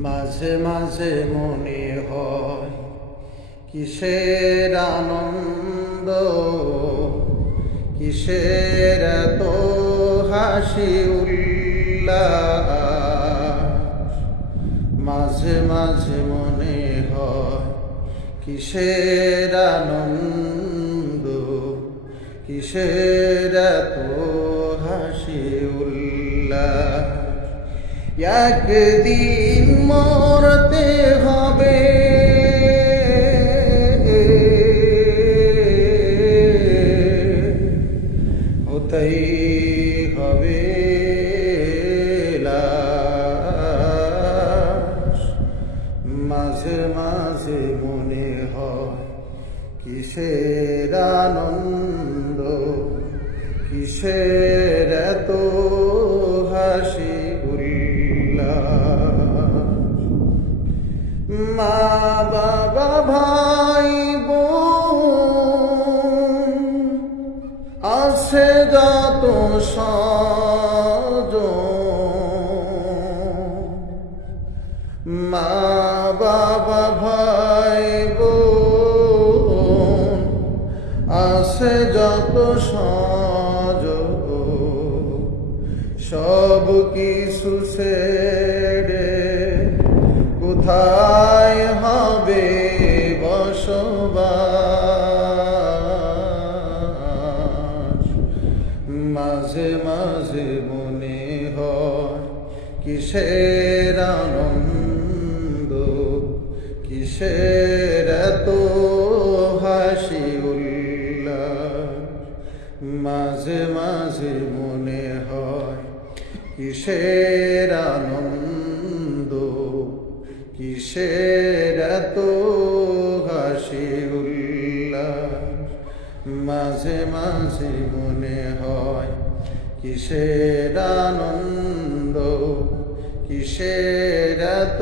মাঝে মাঝে মনে হয় কিসের আনন্দ, কিসের এত হাসি উল্লাস। মাঝে মাঝে মনে হয় কিসের আনন্দ, কিসের এত হাসি উল্লাস। একদিন মরতে হবে, হতেই হবে লাশ। মাঝে মাঝে মনে হয় কিসের আনন্দ, কিসের এত হাসি উল্লাস। মা বাবা ভাই বোন আছে যত স্বজন, মা বাবা ভাই বোন আছে যত স্বজন, সব কিছু ছেড়ে কোথায় হবে বসবাস। মাঝে মাঝে মনে হয় কিসের আনন্দ, কিসের এত হাসি উল্লাস। মাঝে মাঝে মনে হয় কিসের আনন্দ, কিসের এত হাসি উল্লাস। মাঝে মাঝে মনে হয় কিসের আনন্দ, কিসের এত